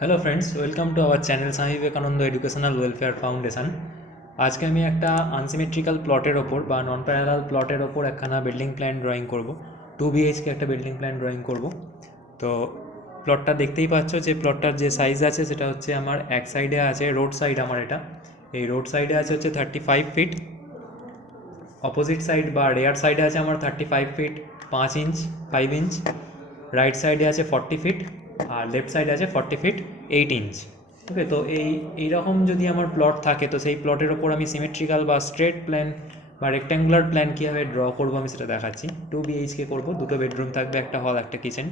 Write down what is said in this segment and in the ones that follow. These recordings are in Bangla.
Hello friends, welcome to our channel Swami Vivekananda educational welfare foundation. আজকে আমি একটা আনসিমেট্রিক্যাল প্লটের ওপর বা নন প্যারালাল প্লটের ওপর একখানা বিল্ডিং প্ল্যান ড্রয়িং করব। 2 BHK একটা বিল্ডিং প্ল্যান ড্রয়িং করব। তো প্লটটা দেখতেই পাচ্ছ যে প্লটটার যে সাইজ আছে সেটা হচ্ছে আমার এক সাইডে আছে রোড সাইড, আমার এটা এই রোড সাইডে আছে হচ্ছে 35 ফিট, অপোজিট সাইড বা রেয়ার সাইডে আছে আমার 35 ফিট 5 ইঞ্চ 5 ইঞ্চ, রাইট সাইডে আছে 40 ফিট আর লেফট সাইডে আছে 40 ফিট 8 ইঞ্চ। ওকে, তো এইরকম যদি আমার প্লট থাকে তো সেই প্লটের ওপর আমি সিমেট্রিক্যাল বা স্ট্রেট প্ল্যান বা রেক্ট্যাঙ্গুলার প্ল্যান কীভাবে ড্র করবো আমি সেটা দেখাচ্ছি। 2 BHK করবো, 2টো বেডরুম থাকবে, একটা হল একটা কিচেন।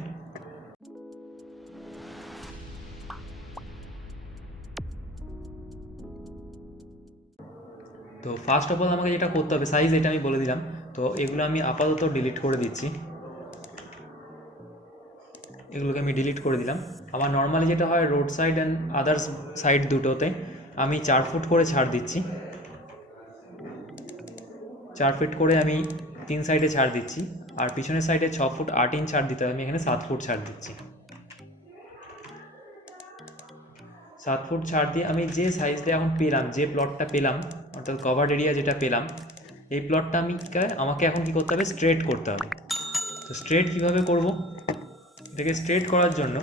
তো ফার্স্ট অফ অল আমাকে যেটা করতে হবে, সাইজ এটা আমি বলে দিলাম। তো এগুলো আমি আপাতত ডিলিট করে দিচ্ছি, এগুলোকে আমি ডিলিট করে দিলাম। আমার নর্মালি যেটা হয় road side and others side দুটোতে আমি 4 ফুট করে ছাড় দিচ্ছি, 4 ফিট করে আমি 3 সাইডে ছাড় দিচ্ছি। আর পিছনের সাইডে 6 ফুট 8 ইঞ্চ ছাড় দিতে হবে, আমি এখানে 7 ফুট ছাড় দিচ্ছি। 7 ফুট ছাড় দিয়ে আমি যে সাইজটা এখন পেলাম, যে প্লটটা পেলাম, অর্থাৎ কভার্ড এরিয়া যেটা পেলাম, এই প্লটটা আমাকে এখন কী করতে হবে, স্ট্রেট করতে হবে। তো স্ট্রেট কীভাবে করব, এটাকে স্ট্রেট করার জন্য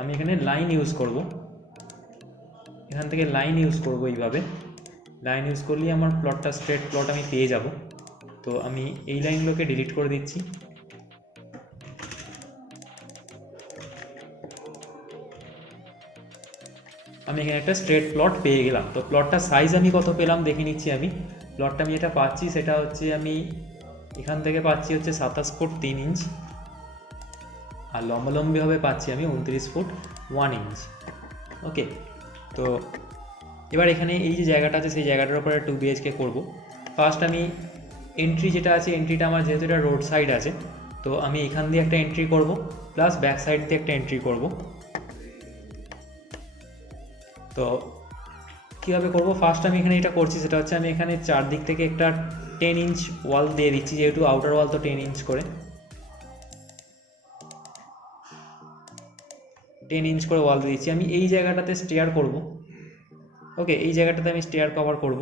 আমি এখানে লাইন ইউজ করব, এখান থেকে লাইন ইউজ করব। এইভাবে লাইন ইউজ করলেই আমার প্লটটা স্ট্রেট প্লট আমি পেয়ে যাব। তো আমি এই লাইনগুলোকে ডিলিট করে দিচ্ছি। আমি এখানে একটা স্ট্রেট প্লট পেয়ে গেলাম। তো প্লটটার সাইজ আমি কত পেলাম দেখে নিচ্ছি। আমি প্লটটা আমি যেটা পাচ্ছি সেটা হচ্ছে আমি এখান থেকে পাচ্ছি হচ্ছে 27 ফুট 3 ইঞ্চ, আর লম্বালম্বিভাবে পাচ্ছি আমি 29 ফুট 1 ইঞ্চ। ওকে, তো এবার এখানে এই যে জায়গাটা আছে সেই জায়গাটার উপরে 2 BHK করবো। ফার্স্ট আমি এন্ট্রি যেটা আছে, এন্ট্রিটা আমার যেহেতু এটা রোড সাইড আছে, তো আমি এখান দিয়ে একটা এন্ট্রি করব, প্লাস ব্যাক সাইড দিয়ে একটা এন্ট্রি করব। তো কীভাবে করব, ফার্স্ট আমি এখানে এটা করছি সেটা হচ্ছে আমি এখানে চারদিক থেকে একটা 10 ইঞ্চ ওয়াল দিয়ে দিচ্ছি, যেহেতু আউটার ওয়াল তো 10 ইঞ্চ করে, 10 ইঞ্চ করে ওয়াল দিয়ে দিচ্ছি। আমি এই জায়গাটাতে স্টেয়ার করব। ওকে, এই জায়গাটাতে আমি স্টেয়ার কভার করব।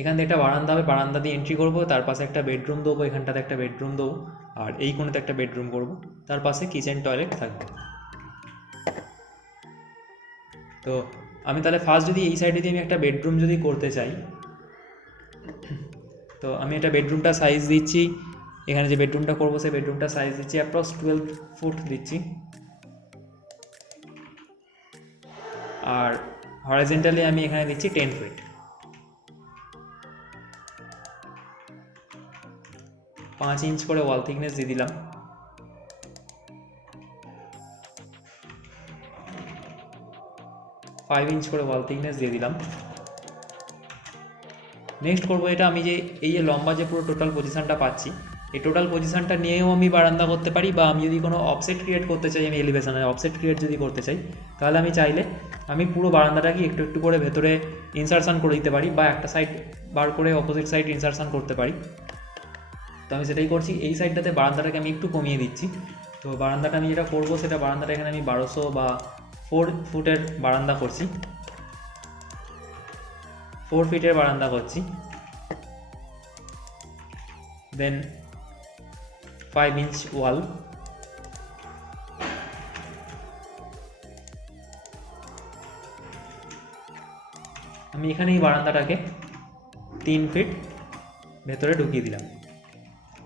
এখান থেকে একটা বারান্দা হবে, বারান্দা দিয়ে এন্ট্রি করব, তার পাশে একটা বেডরুম দেবো, এখানটাতে একটা বেডরুম দেবো, আর এই কোণেতে একটা বেডরুম করব, তার পাশে কিচেন টয়লেট থাকবে। তো আমি তাহলে ফার্স্ট যদি এই সাইডে দিয়ে আমি একটা বেডরুম যদি করতে চাই, তো আমি এটা বেডরুমটা সাইজ দিচ্ছি, এখানে যে বেডরুমটা করবো সেই বেডরুমটা সাইজ দিচ্ছি অ্যাপ্রক্স 12 ফুট দিচ্ছি, আর হরাইজেন্টালি আমি এখানে দিচ্ছি 10 ফিট। 5 ইঞ্চ করে ওয়াল থিকনেস দিয়ে দিলাম। ফাইভ ইঞ্চ করে ওয়াল থিকনেস দিয়ে দিলাম। নেক্সট করবো এটা, আমি যে এই যে লম্বা যে পুরো টোটাল পজিশানটা পাচ্ছি, এই টোটাল পজিশানটা নিয়েও আমি বারান্দা করতে পারি, বা আমি যদি কোনো অফসেট ক্রিয়েট করতে চাই, আমি এলিভেশনের অফসেট ক্রিয়েট যদি করতে চাই, তাহলে আমি চাইলে আমি পুরো বারান্দাটাকে একটু একটু করে ভেতরে ইনসারশান করে দিতে পারি, বা একটা সাইড বার করে অপোজিট সাইড ইনসারশান করতে পারি। তো আমি সেটাই করছি, এই সাইডটাতে বারান্দাটাকে আমি একটু কমিয়ে দিচ্ছি। তো বারান্দাটা আমি যেটা করবো সেটা, বারান্দাটা এখানে আমি 1200 বা 4 ফুটের বারান্দা করছি, 4 ফিটের বারান্দা করছি। দেন 5 ইঞ্চ ওয়াল, আমি এখানে এই বারান্দাটাকে 3 ফিট ভেতরে ঢুকিয়ে দিলাম।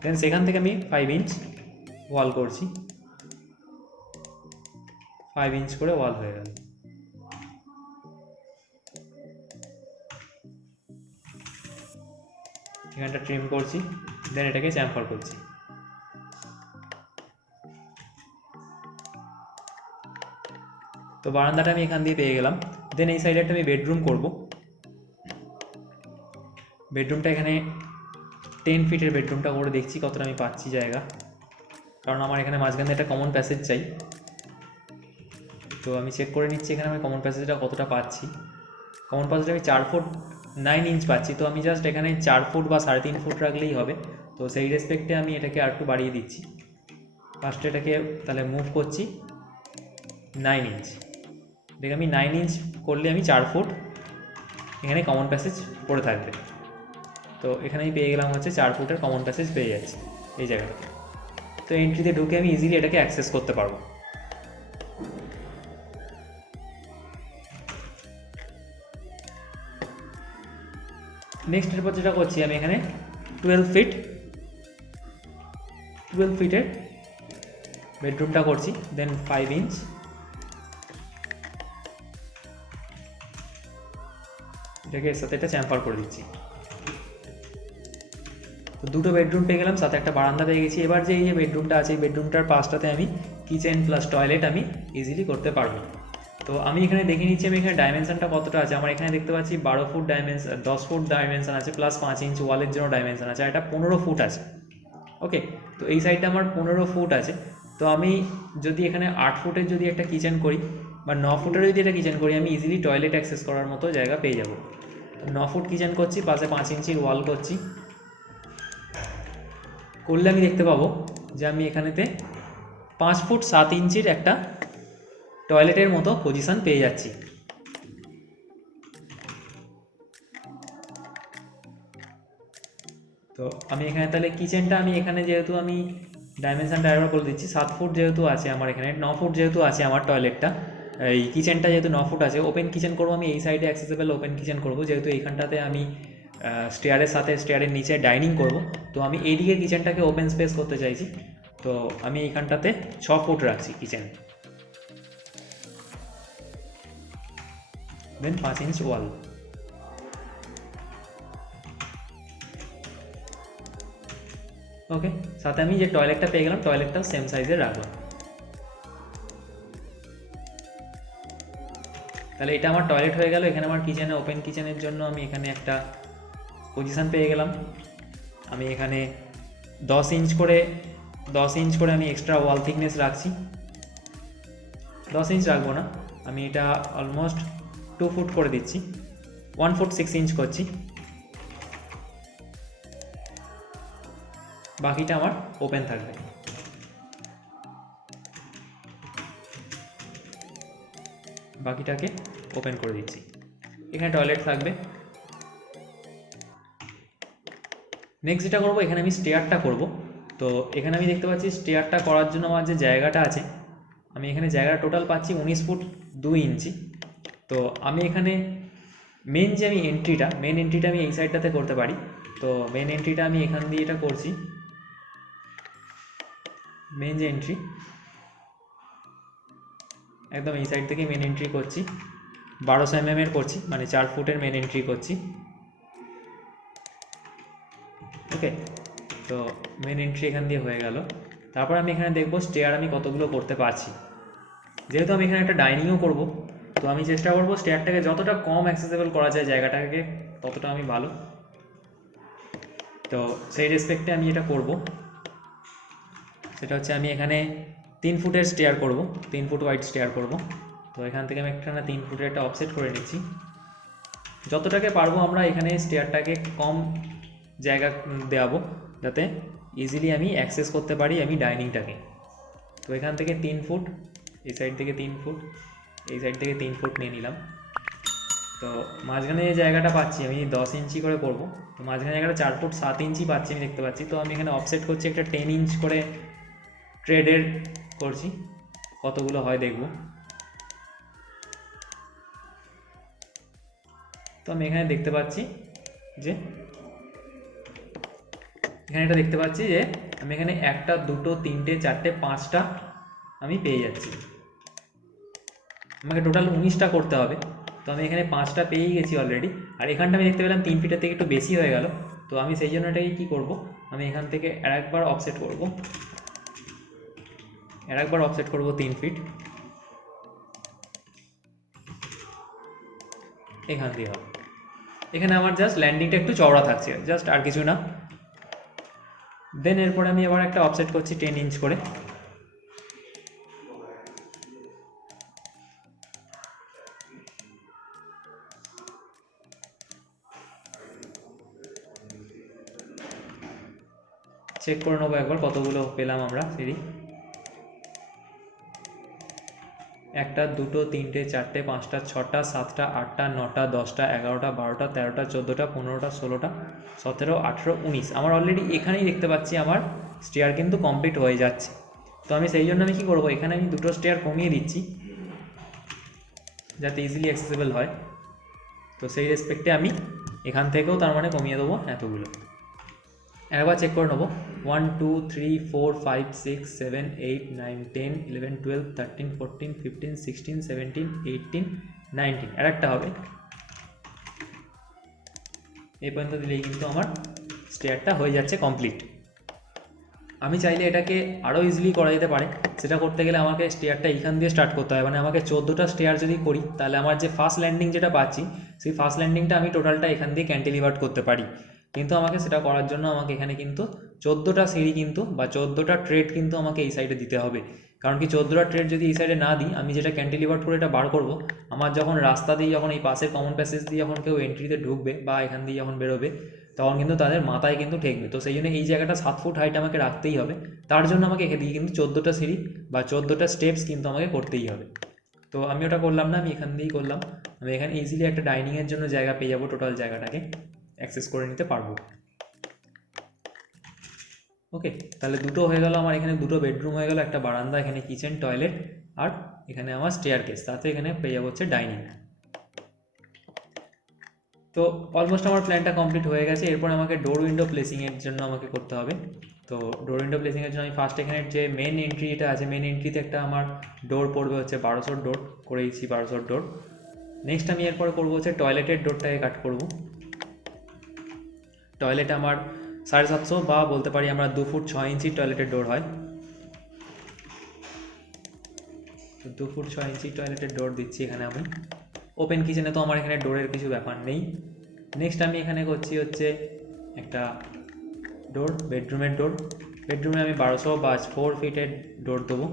দেন সেখান থেকে আমি 5 ইঞ্চ ওয়াল করছি, 5 ইঞ্চ করে ওয়াল হয়ে গেল। এখানটা ট্রিম করছি, দেন এটাকে চ্যাম্পার করছি। তো বারান্দাটা আমি এখান দিয়ে পেয়ে গেলাম। দেন এই সাইডে একটা আমি বেডরুম করব। বেডরুমটা এখানে 10 ফিটের বেডরুমটা করে দেখছি কতটা আমি পাচ্ছি জায়গা, কারণ আমার এখানে মাঝখানে একটা কমন প্যাসেজ চাই। তো আমি চেক করে নিচ্ছি এখানে আমি কমন প্যাসেজটা কতটা পাচ্ছি। কমন প্যাসেজটা আমি 4 ফুট 9 ইঞ্চ পাচ্ছি। তো আমি জাস্ট এখানে 4 ফুট বা 3.5 ফুট রাখলেই হবে। তো সেই রেসপেক্টে আমি এটাকে আর একটু বাড়িয়ে দিচ্ছি। ফার্স্টে এটাকে তাহলে মুভ করছি 9 ইঞ্চ। দেখ আমি 9 ইঞ্চ করলে আমি 4 ফুট এখানে কমন প্যাসেজ পড়ে থাকবে। তো এখানে আমি পেয়ে গেলাম হচ্ছে 4 ফুটের কমন প্যাসেজ পেয়ে যাচ্ছি এই জায়গাটাতে। তো এন্ট্রিতে ঢুকে আমি ইজিলি এটাকে অ্যাক্সেস করতে পারবো। নেক্সট এরপর যেটা করছি আমি এখানে 12 ফিটের বেডরুমটা করছি, দেন 5 ইঞ্চ এটাকে এর সাথে একটা চ্যাম্পার করে দিচ্ছি। তো দুটো বেডরুম পেয়ে গেলাম, সাথে একটা বারান্দা পেয়ে গেছি। এবার যে এই যে বেডরুমটা আছে এই বেডরুমটার পাশটাতে আমি কিচেন প্লাস টয়লেট আমি ইজিলি করতে পারবো। তো আমি এখানে দেখে নিচ্ছি আমি এখানে ডাইমেনশনটা কতটা আছে। আমার এখানে দেখতে পাচ্ছি 12 ফুট ডাইমেনশন, 10 ফুট ডাইমেনশন আছে, প্লাস 5 ইঞ্চ ওয়ালের জন্য ডাইমেনশন আছে, আর এটা 15 ফুট আছে। ওকে, তো এই সাইডটা আমার 15 ফুট আছে। তো আমি যদি এখানে 8 ফুটের যদি একটা কিচেন করি বা 9 ফুটের যদি একটা কিচেন করি, আমি ইজিলি টয়লেট অ্যাক্সেস করার মতো জায়গা পেয়ে যাব। 9 ফুট কিচেন করছি, পাশে 5 ইঞ্চির ওয়াল করছি। করলে আমি দেখতে পাবো যে আমি এখানেতে 5 ফুট 7 ইঞ্চির একটা টয়লেটের মতো পজিশন পেয়ে যাচ্ছি। তো আমি এখানে তাহলে কিচেনটা আমি এখানে যেহেতু আমি ডাইমেনশনটা একবার বলে দিচ্ছি, 7 ফুট যেহেতু আছে আমার এখানে, 9 ফুট যেহেতু আছে আমার টয়লেটটা, এই কিচেনটা যেহেতু 9 ফুট আছে, ওপেন কিচেন করবো আমি এই সাইডে অ্যাক্সেসেবল ওপেন কিচেন করবো, যেহেতু এইখানটাতে আমি স্টেয়ারের সাথে স্টেয়ারের নিচে ডাইনিং করব। তো আমি এইদিকে কিচেনটাকে ওপেন স্পেস করতে চাইছি। তো আমি এইখানটাতে 6 ফুট রাখছি কিচেন, দেন 5 ইঞ্চ ওয়াল। ওকে, সাথে আমি যে টয়লেটটা পেয়ে গেলাম টয়লেটটাও সেম সাইজের রাখলাম। তাহলে এটা আমার টয়লেট হয়ে গেল। এখানে আমার কিচেনে ওপেন কিচেনের জন্য আমি এখানে একটা পজিশান পেয়ে গেলাম। আমি এখানে 10 ইঞ্চ করে আমি এক্সট্রা ওয়াল থিকনেস রাখছি। 10 ইঞ্চ রাখবো না, আমি এটা অলমোস্ট 2 ফুট করে দিচ্ছি, 1 ফুট 6 ইঞ্চ করছি। বাকিটা আমার ওপেন থাকবে। বাকিটাকে ওপেন করে দিচ্ছি। এখানে টয়লেট থাকবে। নেক্সট যেটা করবো, এখানে আমি স্টেয়ারটা করব। তো এখানে আমি দেখতে পাচ্ছি স্টেয়ারটা করার জন্য আমার যে জায়গাটা আছে, আমি এখানে জায়গাটা টোটাল পাচ্ছি 19 ফুট 2 ইঞ্চি। তো আমি এখানে মেন এন্ট্রিটা আমি এই সাইডটাতে করতে পারি। তো মেন এন্ট্রিটা আমি এখান দিয়ে এটা করছি। মেন যে এন্ট্রি একদম এই সাইড থেকে মেন এন্ট্রি করছি, 1200 mm এর করছি, মানে 4 ফুটের মেন এন্ট্রি করছি। ওকে, তো মেন এন্ট্রি এখান দিয়ে হয়ে গেল। তারপর আমি এখানে দেখবো স্টেয়ার আমি কতগুলো করতে পারছি। যেহেতু আমি এখানে একটা ডাইনিংও করব, তো আমি চেষ্টা করবো স্টেয়ারটাকে যতটা কম অ্যাক্সেসেবল করা যায় জায়গাটাকে, ততটা আমি ভালো। তো সেই রেসপেক্টে আমি এটা করব। সেটা হচ্ছে আমি এখানে 3 ফুটের স্টেয়ার করব, 3 ফুট ওয়াইড স্টেয়ার করব। তো এখান থেকে আমি একটা 3 ফুটের একটা অফসেট করে নিচ্ছি। যতটাকে পারবো আমরা এখানে স্টেয়ারটাকে কম জায়গা দেওয়াবো, যাতে ইজিলি আমি অ্যাক্সেস করতে পারি আমি ডাইনিংটাকে। তো এখান থেকে 3 ফুট, এই সাইড থেকে 3 ফুট, এই সাইড থেকে 3 ফুট নিয়ে নিলাম। তো মাঝখানে যে জায়গাটা পাচ্ছি আমি 10 ইঞ্চি করে করব। তো মাঝখানে জায়গাটা 4 ফুট 7 ইঞ্চি পাচ্ছি আমি দেখতে পাচ্ছি। তো আমি এখানে অফসেট করছি একটা 10 ইঞ্চ করে ট্রেডের করছি, কতগুলো হয় দেখব। তো আমি এখানে দেখতে পাচ্ছি যে আমি এখানে 1টা 2টো 3টে 4টে 5টা আমি পেয়ে যাচ্ছি। আমাকে টোটাল 19টা করতে হবে। তো আমি এখানে 5টা পেয়েই গেছি অলরেডি। আর এখানটা আমি দেখতে পেলাম 3 ফিটের থেকে একটু বেশি হয়ে গেল। তো আমি সেই জন্য এটাকে কী করবো, আমি এখান থেকে আরেকবার অফসেট করব, 3 ফিট এখান দিয়ে হবে। এখানে আমার জাস্ট ল্যান্ডিংটা একটু চওড়া থাকছে, জাস্ট, আর কিছু না। দেন এরপরে আমি আবার একটা অফসেট করছি 10 ইঞ্চ করে। চেক করে নেবো একবার কতগুলো পেলাম আমরা সিঁড়ি। একটা, দুটো, তিনটে, চারটে, পাঁচটা, ছটা, সাতটা, আটটা, নটা, 10টা, 11টা, 12টা, 13টা, 14টা, 15টা, 16টা, 17, 18, 19। আমার অলরেডি এখানেই দেখতে পাচ্ছি আমার স্টেয়ার কিন্তু কমপ্লিট হয়ে যাচ্ছে। তো আমি সেই জন্য আমি কী করবো, এখানে আমি দুটো স্টেয়ার কমিয়ে দিচ্ছি যাতে ইজিলি অ্যাক্সেসেবল হয়। তো সেই রেসপেক্টে আমি এখান থেকেও তার মানে কমিয়ে দেবো এতগুলো। একবার চেক করে নেবো। 1 2 3 4 5 6 7 8 9 10 11 12 13 14 15 16 17 18 19 আর একটা হবে। এই পর্যন্ত দিলেই কিন্তু আমার স্টেয়ারটা হয়ে যাচ্ছে কমপ্লিট। আমি চাইলে এটাকে আরও ইজিলি করা যেতে পারে। সেটা করতে গেলে আমাকে স্টেয়ারটা এইখান দিয়ে স্টার্ট করতে হয়, মানে আমাকে 14টা স্টেয়ার যদি করি তাহলে আমার যে ফার্স্ট ল্যান্ডিং যেটা পাচ্ছি সেই ফার্স্ট ল্যান্ডিংটা আমি টোটালটা এখান দিয়ে ক্যান্টিলিভার্ট করতে পারি। কিন্তু আমাকে সেটা করার জন্য আমাকে এখানে কিন্তু 14টা সিঁড়ি কিন্তু বা 14টা ট্রেড কিন্তু আমাকে এই সাইডে দিতে হবে। কারণ কি 14টা ট্রেড যদি এই সাইডে না দিই, আমি যেটা ক্যান্টিলিভার্ট করে এটা বার করব, আমার যখন রাস্তা দিয়ে যখন এই পাশের কমন প্যাসেজ দিয়ে যখন কেউ এন্ট্রিতে ঢুকবে বা এখান দিয়ে যখন বেরোবে তখন কিন্তু তাদের মাথায় কিন্তু ঠেকবে। তো সেই জন্য এই জায়গাটা 7 ফুট হাইট আমাকে রাখতেই হবে। তার জন্য আমাকে এখানে কিন্তু 14টা সিঁড়ি বা 14টা স্টেপস কিন্তু আমাকে করতেই হবে। তো আমি ওটা করলাম না, আমি এখান দিয়েই করলাম। আমি এখানে ইজিলি একটা ডাইনিংয়ের জন্য জায়গা পেয়ে যাবো, টোটাল জায়গাটাকে অ্যাক্সেস করে নিতে পারবো। ওকে, তাহলে দুটো হয়ে গেল আমার, এখানে দুটো বেডরুম হয়ে গেল, একটা বারান্দা, এখানে কিচেন, টয়লেট, আর এখানে আমার স্টেয়ার কেস, তাতে এখানে পেয়ে যাবো হচ্ছে ডাইনিং। তো অলমোস্ট আমার প্ল্যানটা কমপ্লিট হয়ে গেছে। এরপর আমাকে ডোর উইন্ডো প্লেসিংয়ের জন্য আমাকে করতে হবে। তো ডোর উইন্ডো প্লেসিংয়ের জন্য আমি ফার্স্ট এখানে যে মেন এন্ট্রি এটা আছে, মেন এন্ট্রিতে একটা আমার ডোর পড়বে হচ্ছে 1200 ডোর, করেইছি 1200 ডোর। নেক্সট আমি এরপরে করবো হচ্ছে টয়লেটের ডোরটাকে কাট করব। টয়লেট আমার 750 বা বলতে পারি আমরা 2 ফুট 6 ইঞ্চির টয়লেটের ডোর হয়। তো 2 ফুট 6 ইঞ্চির টয়লেটের ডোর দিচ্ছি এখানে আমি। ওপেন কিচেনে তো আমার এখানে ডোরের কিছু ব্যাপার নেই। নেক্সট আমি এখানে করছি হচ্ছে একটা ডোর, বেডরুমের ডোর। বেডরুমে আমি 1200 বা 4 ফিটের ডোর দেবো।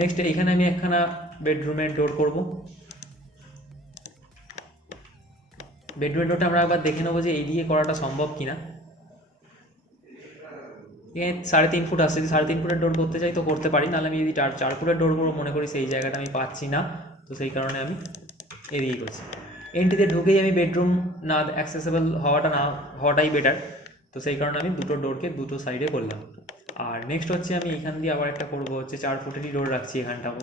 নেক্সট এখানে আমি একখানা বেডরুমের ডোর করব। বেডরুমের ডোরটা আমরা একবার দেখে নেবো যে এই দিয়ে করাটা সম্ভব কিনা। এখানে 3.5 ফুট আসছে, যদি 3.5 ফুটের ডোর করতে চাই তো করতে পারি, নাহলে আমি যদি 4 ফুটের ডোর করবো মনে করি সেই জায়গাটা আমি পাচ্ছি না, তো সেই কারণে আমি এদিকেই করছি। এন্ট্রিতে ঢুকেই আমি বেডরুম না অ্যাক্সেসেবল হওয়াটাই বেটার, তো সেই কারণে আমি দুটো ডোরকে দুটো সাইডে করলাম। আর নেক্সট হচ্ছে আমি এখান দিয়ে আবার একটা করবো হচ্ছে 4 ফুটেরই ডোর রাখছি এখানটাও।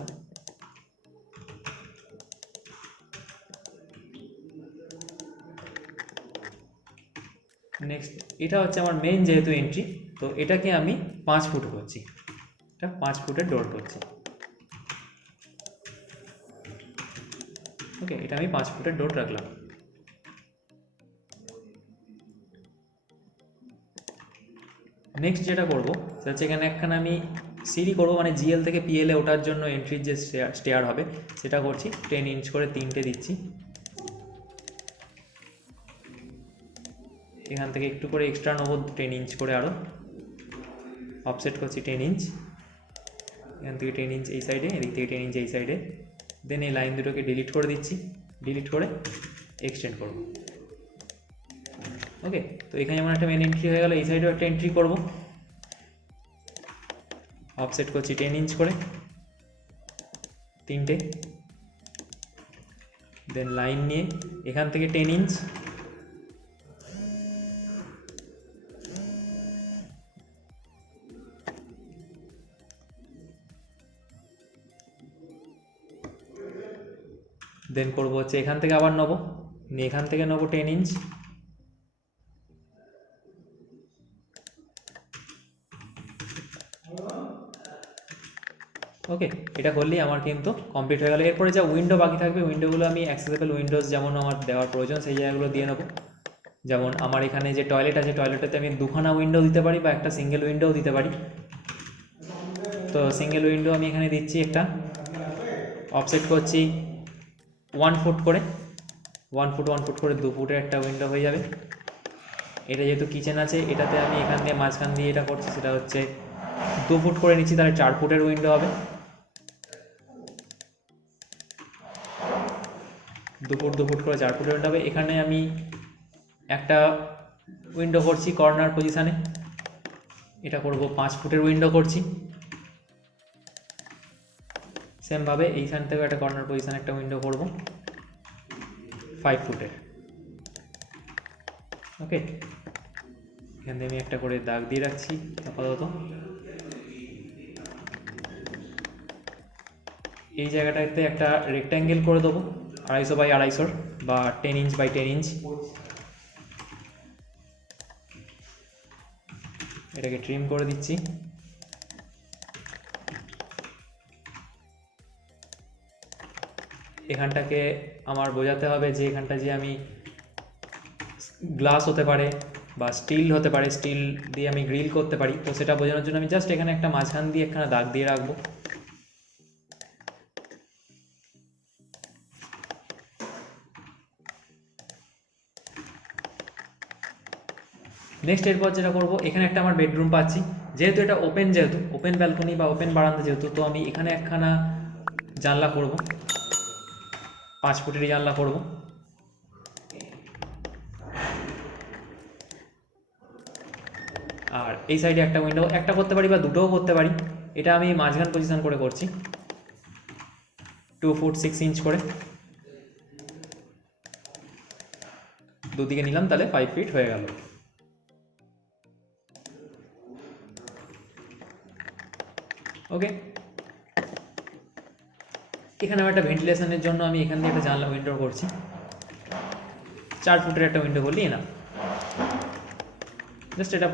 নেক্সট এটা হচ্ছে আমার মেন যেহেতু এন্ট্রি, তো এটাকে আমি 5 ফুট করছি, এটা 5 ফুটের ডোর করছি। ওকে, এটা আমি 5 ফুটের ডোর রাখলাম। নেক্সট যেটা করবো সেটা হচ্ছে এখানে একখানা আমি সিঁড়ি করবো, মানে জিএল থেকে পিএলে ওঠার জন্য এন্ট্রির যে স্টেয়ার হবে সেটা করছি। 10 ইঞ্চ করে 3টে দিচ্ছি। এখান থেকে একটু করে এক্সট্রা নেবো 10 ইঞ্চ করে, আরও অফসেট করছি 10 ইঞ্চ। এখান থেকে 10 ইঞ্চ এই সাইডে, এদিক থেকে 10 ইঞ্চ এই সাইডে। দেন এই লাইন দুটোকে ডিলিট করে দিচ্ছি, ডিলিট করে এক্সটেন্ড করব। ওকে, তো এখানে আমার একটা মেন এন্ট্রি হয়ে গেল। এই সাইডেও একটা এন্ট্রি করব, অফসেট করছি 10 ইঞ্চ করে 3টে। দেন লাইন নিয়ে এখান থেকে 10 ইঞ্চ, দেন করবো হচ্ছে এখান থেকে আবার নেবো, নিয়ে এখান থেকে নেবো 10 ইঞ্চ। ওকে, এটা করলেই আমার কিন্তু কমপ্লিট হয়ে গেল। এরপরে যা উইন্ডো বাকি থাকবে, উইন্ডোগুলো আমি অ্যাক্সেসেবল উইন্ডোজ যেমন আমার দেওয়ার প্রয়োজন সেই জায়গাগুলো দিয়ে নেবো। যেমন আমার এখানে যে টয়লেট আছে, টয়লেটেতে আমি দুখানা উইন্ডো দিতে পারি বা একটা সিঙ্গেল উইন্ডোও দিতে পারি। তো সিঙ্গেল উইন্ডো আমি এখানে দিচ্ছি একটা, অফসেট করছি 1 ফুট করে, 1 ফুট 1 ফুট করে 2 ফুটের একটা উইন্ডো হয়ে যাবে। এটা যেহেতু কিচেন আছে, এটাতে আমি এখান দিয়ে মাঝখান দিয়ে এটা করছি, সেটা হচ্ছে 2 ফুট করে নিচ্ছি, তাহলে 4 ফুটের উইন্ডো হবে। 2 ফুট 2 ফুট করে 4 ফুটের উইন্ডো হবে। এখানে আমি একটা উইন্ডো করছি কর্নার পজিশানে, এটা করব 5 ফুটের উইন্ডো করছি। সেমভাবে এইখান থেকেও একটা কর্নার পজিশন একটা উইন্ডো করব 5 ফুটের। ওকে, এখান থেকে আমি একটা করে দাগ দিয়ে রাখছি আপাতত। এই জায়গাটাতে একটা রেক্ট্যাঙ্গেল করে দেবো 250 বাই 250 বা 10 ইঞ্চ বাই 10 ইঞ্চ। এটাকে ট্রিম করে দিচ্ছি। এখানটাকে আমার বোঝাতে হবে যে এখানটা যে আমি গ্লাস হতে পারে বা স্টিল হতে পারে, স্টিল দিয়ে আমি গ্রিল করতে পারি, তো সেটা বোঝানোর জন্য আমি জাস্ট এখানে একটা মাঝখান দিয়ে একখানা দাগ দিয়ে রাখবো। নেক্সট এরপর যেটা করবো, এখানে একটা আমার বেডরুম পাচ্ছি, যেহেতু এটা ওপেন, যেহেতু ওপেন ব্যালকনি বা ওপেন বারান্দা যেহেতু, তো আমি এখানে একখানা জানলা করব, 5 ফুটেরই জানলা করব। আর এই সাইডে একটা উইন্ডো, একটা করতে পারি বা দুটোও করতে পারি। এটা আমি মাঝখান পজিশন করে করছি 2 ফুট 6 ইঞ্চ করে, দুদিকে নিলাম, তাহলে 5 ফিট হয়ে গেল। ওকে, এখানে আমার একটা ভেন্টিলেশনের জন্য আমি এখান দিয়ে একটা জানলা উইন্ডো করছি, 4 ফুটের একটা উইন্ডো করলি না, জাস্ট এটা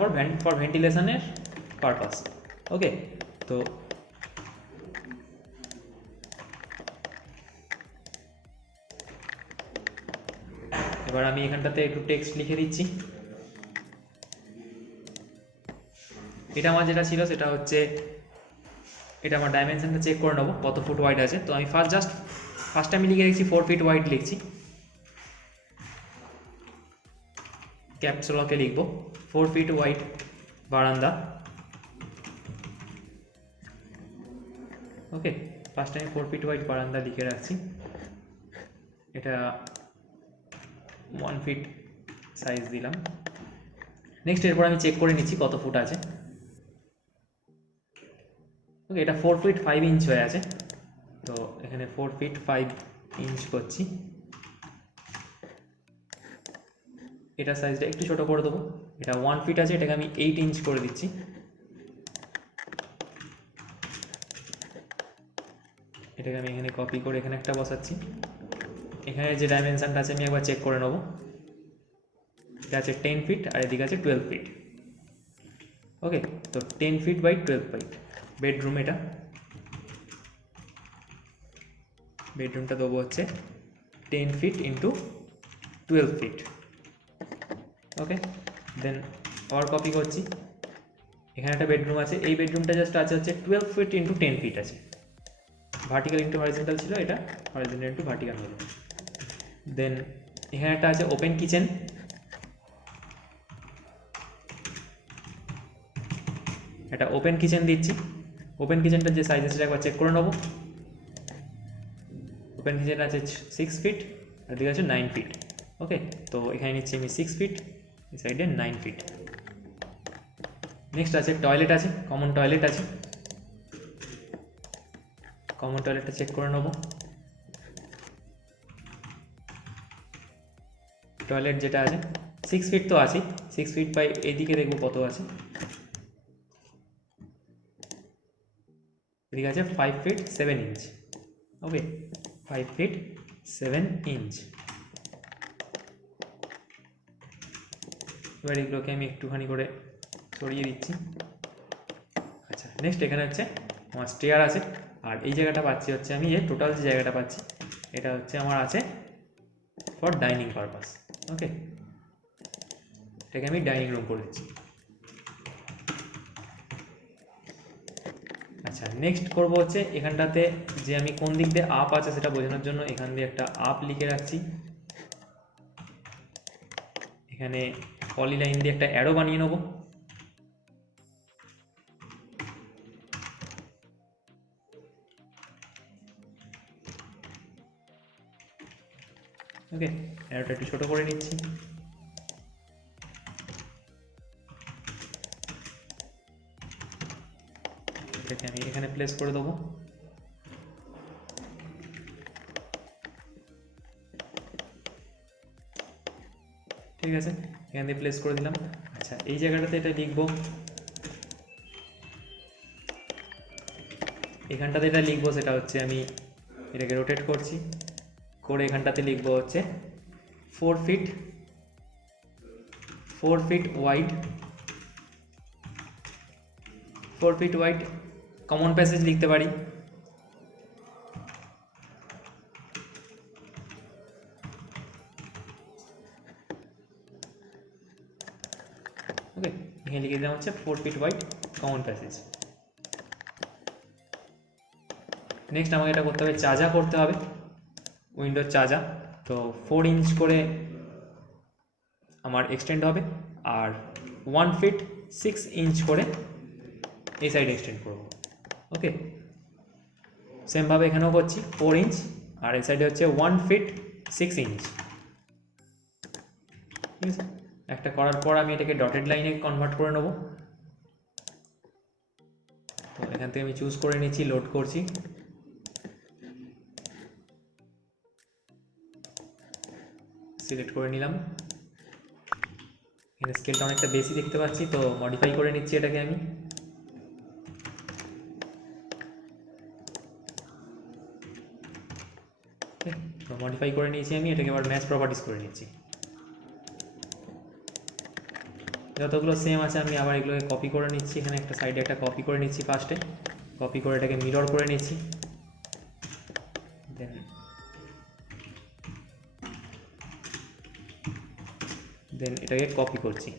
ফর ভেন্টিলেশনের পারপাস। ওকে, তো এবার আমি এখানটাতে একটু টেক্সট লিখে দিচ্ছি। এটা আমার যেটা ছিল সেটা হচ্ছে, এটা আমার ডাইমেনশনটা চেক করে নেবো কত ফুট ওয়াইড আছে। তো আমি ফার্স্ট আমি লিখে দিচ্ছি 4 ফিট ওয়াইড লিখছি, ক্যাপসুলকে লিখবো 4 ফিট ওয়াইড বারান্দা। ওকে, ফার্স্ট আমি 4 ফিট ওয়াইড বারান্দা লিখে রাখছি, এটা 1 ফিট সাইজ দিলাম। নেক্সট এরপর আমি চেক করে নিচ্ছি কত ফুট আছে। ওকে, এটা 4 ফিট 5 ইঞ্চ হয়ে আছে, তো এখানে 4 ফিট 5 ইঞ্চ করছি। এটা সাইজটা একটু ছোট করে দেবো, এটা 1 ফিট আছে, এটাকে আমি 8 ইঞ্চ করে দিচ্ছি। এটাকে আমি এখানে কপি করে এখানে একটা বসাচ্ছি। এখানে যে ডাইমেনশনটা আছে আমি একবার চেক করে নেবো, এটা আছে 10 ফিট আর এদিকে আছে 12 ফিট। ওকে, তো 10 ফিট বাই 12 ফিট বেডরুম, এটা বেডরুমটা দেবো হচ্ছে 10 ফিট ইন্টু 12 ফিট। ওকে, দেন আবার কপি করছি, এখানে একটা বেডরুম আছে, এই বেডরুমটা জাস্ট আছে হচ্ছে 12 ফিট ইন্টু 10 ফিট আছে, ভার্টিক্যাল ইন্টু হরিজন্টাল ছিল, এটা হরিজন্টাল ইন্টু ভার্টিক্যাল হলো। দেন এখানে একটা আছে ওপেন কিচেন, একটা ওপেন কিচেন দিচ্ছি। ওপেন কিচেনটার যে সাইজ আছে একবার চেক করে নেবো, ওপেন কিচেন আছে 6 ফিট আর দিকে আছে 9 ফিট। ওকে, তো এখানে নিচ্ছি আমি 6 ফিট, এই সাইডে 9 ফিট। নেক্সট আছে টয়লেট আছে, কমন টয়লেট আছে, কমন টয়লেটটা চেক করে নেবো। টয়লেট যেটা আছে 6 ফিট তো আছে, 6 ফিট বাই এইদিকে দেখবো কত আছে, এদিকে আছে 5 ফিট 7 ইঞ্চ। ওকে, 5 ফিট 7 ইঞ্চ। এবার এগুলোকে আমি একটুখানি করে সরিয়ে দিচ্ছি। আচ্ছা, নেক্সট এখানে হচ্ছে আমার স্টেয়ার আছে, আর এই জায়গাটা পাচ্ছি হচ্ছে আমি, যে টোটাল যে জায়গাটা পাচ্ছি এটা হচ্ছে আমার আছে ফর ডাইনিং পারপাস। ওকে, এটাকে আমি ডাইনিং রুম করে দিচ্ছি। আচ্ছা, নেক্সট করব হচ্ছে এখানটাতে যে আমি কোন দিক দিয়ে আপ আছে সেটা বোঝানোর জন্য এখান দিয়ে একটা আপ লিখে রাখছি, এখানে পলি লাইন দিয়ে একটা অ্যারো বানিয়ে নেব। ওকে, অ্যারোটা একটু ছোট করে নিচ্ছি। এটাকে আমি এখানে প্লেস করে দেবো। ঠিক আছে, এখান দিয়ে প্লেস করে দিলাম। আচ্ছা, এই জায়গাটাতে এটা লিখবো, এখানটাতে এটা লিখবো, সেটা হচ্ছে আমি এটাকে রোটেট করছি, করে এখানটাতে লিখবো হচ্ছে 4 fit wide, 4 fit wide common passage লিখতে পারি। ওকে, এখানে লিখে দিলাম হচ্ছে 4 fit wide common passage. Next আমাকে এটা করতে হবে, চাজা করতে হবে, উইন্ডোর চাজা। তো 4 ইঞ্চ করে আমার এক্সটেন্ড হবে, আর 1 ফিট 6 ইঞ্চ করে এই সাইড এক্সটেন্ড করবো। ওকে, সেমভাবে এখানেও করছি 4 ইঞ্চ, আর এই সাইডে হচ্ছে 1 ফিট 6 ইঞ্চ। ঠিক আছে, একটা করার পর আমি এটাকে ডটেড লাইনে কনভার্ট করে নেব। তো এখান থেকে আমি চুজ করে নিচ্ছি, লোড করছি, সিলেক্ট করে নিলাম। এখানে স্কেলটা অনেকটা বেশি দেখতে পাচ্ছি, তো মডিফাই করে নিচ্ছি এটাকে আমি। তো মডিফাই করে নিয়েছি আমি, এটাকে আবার ম্যাচ প্রপার্টিস করে নিচ্ছি। যতগুলো সেম আছে আমি আবার এগুলোকে কপি করে নিচ্ছি, এখানে একটা সাইডে একটা কপি করে নিচ্ছি, ফার্স্টে কপি করে এটাকে মিরর করে নিচ্ছি, দেন এটাকে কপি করছি।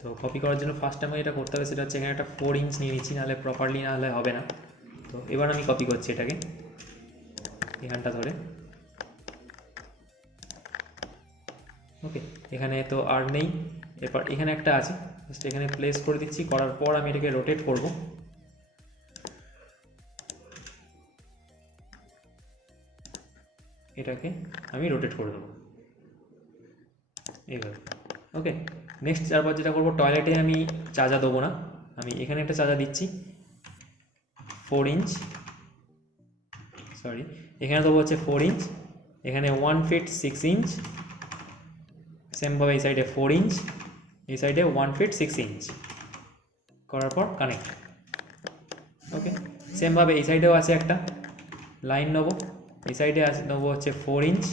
তো কপি করার জন্য ফার্স্ট আমাকে এটা করতে হবে, সেটা হচ্ছে এখানে একটা 4 ইঞ্চ নিয়ে নিচ্ছি, নাহলে প্রপারলি না হলে হবে না। তো এবার আমি কপি করছি এটাকে এখানটা ধরে। ওকে, এখানে তো আর নেই, এরপর এখানে একটা আছে, জাস্ট এখানে প্লেস করে দিচ্ছি, করার পর আমি এটাকে রোটেট করব। এটাকে আমি রোটেট করে দেবো এইভাবে। ওকে, নেক্সট তারপর যেটা করবো, টয়লেটে আমি চাজা দেবো না, আমি এখানে একটা চাজা দিচ্ছি 4 ইঞ্চ, সরি এখানে দেবো হচ্ছে 4 ইঞ্চ, এখানে 1 ফিট 6 ইঞ্চ, সেমভাবে এই সাইডে 4 ইঞ্চ, এই সাইডে 1 ফিট 6 ইঞ্চ, করার পর কানেক্ট। ওকে, সেমভাবে এই সাইডেও আছে একটা লাইন নেবো, এই সাইডে নেবো হচ্ছে 4 ইঞ্চ,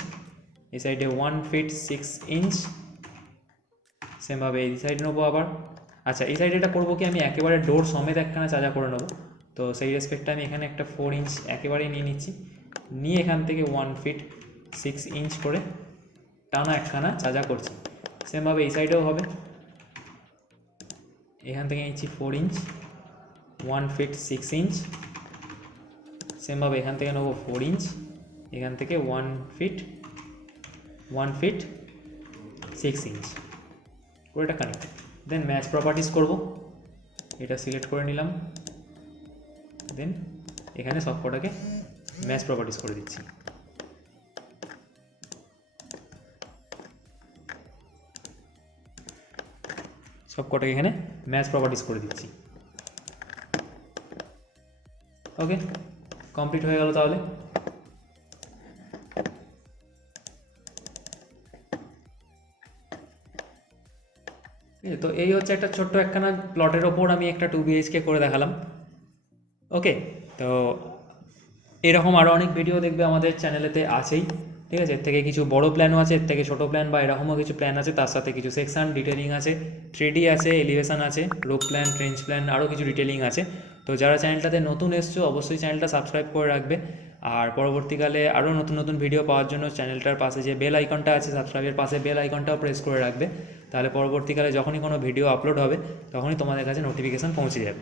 এই সাইডে 1 ফিট 6 ইঞ্চ, সেমভাবে এই সাইডে নেবো আবার। আচ্ছা, এই সাইডে এটা করবো কি, আমি একেবারে ডোর সমেত একখানা চাজা করে নেবো, তো সেই রেসপেক্টে আমি এখানে একটা 4 ইঞ্চ একেবারেই নিয়ে নিচ্ছি, নিয়ে এখান থেকে 1 ফিট 6 ইঞ্চ করে টানা একখানা চাজা করছি। সেমভাবে এই সাইডেও হবে, এখান থেকে নিচ্ছি 4 ইঞ্চ 1 ফিট 6 ইঞ্চ, সেমভাবে এখান থেকে নেবো 4 ইঞ্চ, এখান থেকে 1 ফিট 6 ইঞ্চ করে এটা কানেক্ট। দেন ম্যাচ প্রপার্টিস করব, এটা সিলেক্ট করে নিলাম, দেন এখানে সব কটাকে ম্যাচ প্রপার্টিস করে দিচ্ছি। সব কটাকে এখানে ম্যাচ প্রপার্টিস করে দিচ্ছি। ওকে, কমপ্লিট হয়ে গেল তাহলে। তো এই হচ্ছে একটা ছোট্ট একখানা প্লটের ওপর আমি একটা 2 BHK করে দেখালাম। ওকে, তো এরকম আরও অনেক ভিডিও দেখবে আমাদের চ্যানেলেতে আছেই। ঠিক আছে, এর থেকে কিছু বড় প্ল্যানও আছে, এর থেকে ছোটো প্ল্যান বা এরকমও কিছু প্ল্যান আছে, তার সাথে কিছু সেকশন ডিটেলিং আছে, 3D আছে, এলিভেশন আছে, রোপ প্ল্যান, ট্রেঞ্চ প্ল্যান, আরও কিছু ডিটেলিং আছে। তো যারা চ্যানেলটাতে নতুন এসছো অবশ্যই চ্যানেলটা সাবস্ক্রাইব করে রাখবে, আর পরবর্তীকালে আরও নতুন নতুন ভিডিও পাওয়ার জন্য চ্যানেলটার পাশে যে বেল আইকনটা আছে, সাবস্ক্রাইবের পাশে বেল আইকনটাও প্রেস করে রাখবে, তাহলে পরবর্তীকালে যখনই কোনো ভিডিও আপলোড হবে তখনই তোমাদের কাছে নোটিফিকেশান পৌঁছে যাবে।